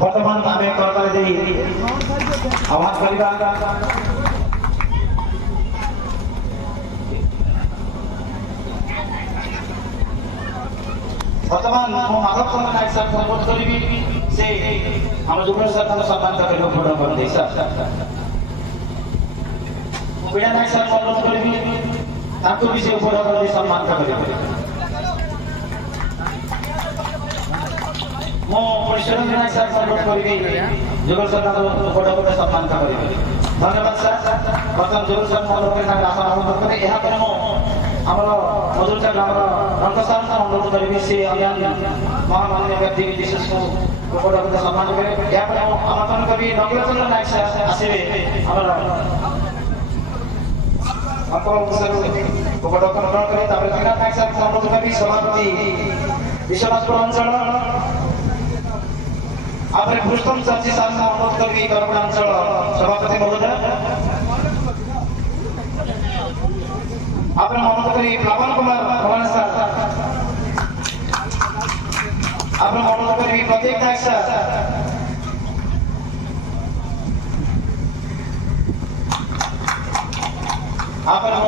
वर्तमान आम करताल दे आह्वान करवा वर्तमान माधव चंद्र नायक सर अनुरोध करी से हम जुगल सर सम्मान कर फोटो कर दे सर पीड़ा नायक सर अनुरोध करी ताको भी से फोटो कर दे सम्मान कर मो परिश्रम नायक सर अनुरोध करी जुगल सर फोटो कर सम्मान कर धन्यवाद सर प्रथम जुगल सर अनुरोध करना आशा अनुरोध करे यहा पर मो हमर मधुरचा ग्राम रंगसार अनुरोध करी से अन्य महामान्य व्यक्ति विशेष को फोटो सम्मान करे या पर आमंत्रण करी नगरचंद्र नायक सर आसीबे हमर आपको सर फोटो ग्रहण करी तापर किना नायक सर अनुरोध करी सभापति विश्वनाथपुर अंचल आपरे भूषण चर्ची सर अनुरोध करी करपड़ा अंचल सभापति महोदय आपने अनुरोध करी प्लावन कुमार भवन सर आपने अनुरोध करी प्रत्येक नायक सर आपने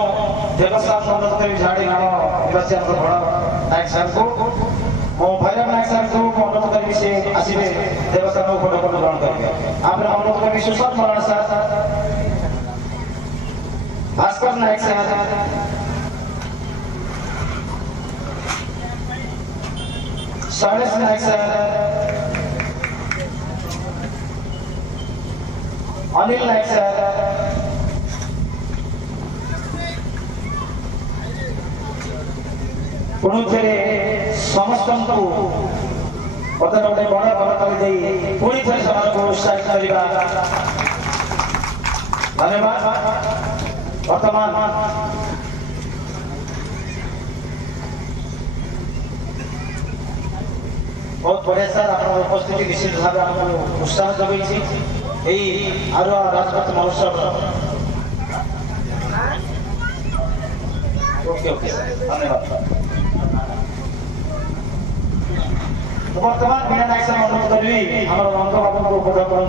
देवस्थान अनुरोध करी झाड़ी नाम निवासी बड़ नायक सर को भैरव नायक सर को अनुरोध करी से आसीबे देवस्थान को फोटो ग्रहण करेंगे आपने अनुरोध करी सुशांत मरण सर भास्कर नायक सर शैलेश नायक सर अनिल नायक सर पुणी थे समस्त को गोटे बड़ करताली दे पुणी थे को उत्साहित करवा धन्यवाद वर्तमान बहुत बढ़िया सर आप उपस्थिति निश्चित भाव आमको उत्साह जगै आरुआ राजपथ महोत्सव ओके ओके धन्यवाद वर्तमान बिना नायक सर अनुरोध करी हमारे रंग बाबू को फोटो कर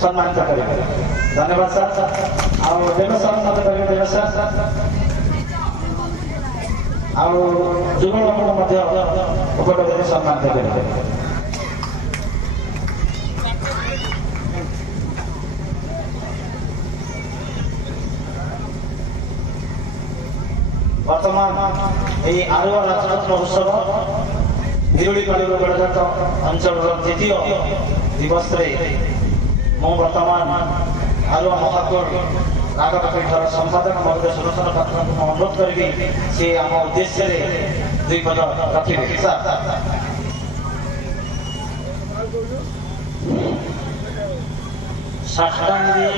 सम्मानित करेंगे धन्यवाद सर और देव सर मत करेंगे देव सर और जुगल बाबू मध्य फोटो कर सम्मानित करेंगे वर्तमान ये आरुआ राजपथ महोत्सव हिरोली कलिग गणजात अंचल द्वितीय दिवस मु वर्तमान आरुआ महापुर राघव पीठर संपादक महोदय सुदर्शन पात्र को अनुरोध करी से आम उद्देश्य दुई पद रखिए साष्टांगे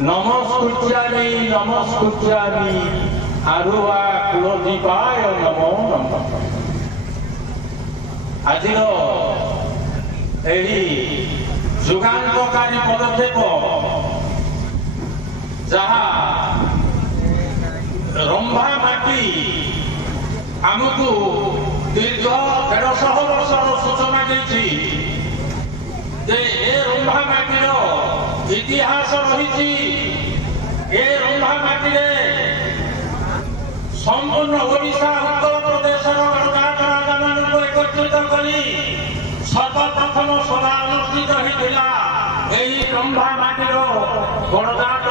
नमस्कुर्यामि नमस्कुर्यामि आरुआ कुलदीपाय नमो नमः आज जुगान्तकारी पदक्षेप जहाँ रंभा माटी आमको दीर्घ 150 वर्षर सूचना देती रंभा माटीर इतिहास रही रंभा माटी संपूर्ण ओडिशा उत्तर प्रदेश राजा मान एकत्रित करी सर्वप्रथम सभा अनुष्ठित होता रंभा माटीर गणदात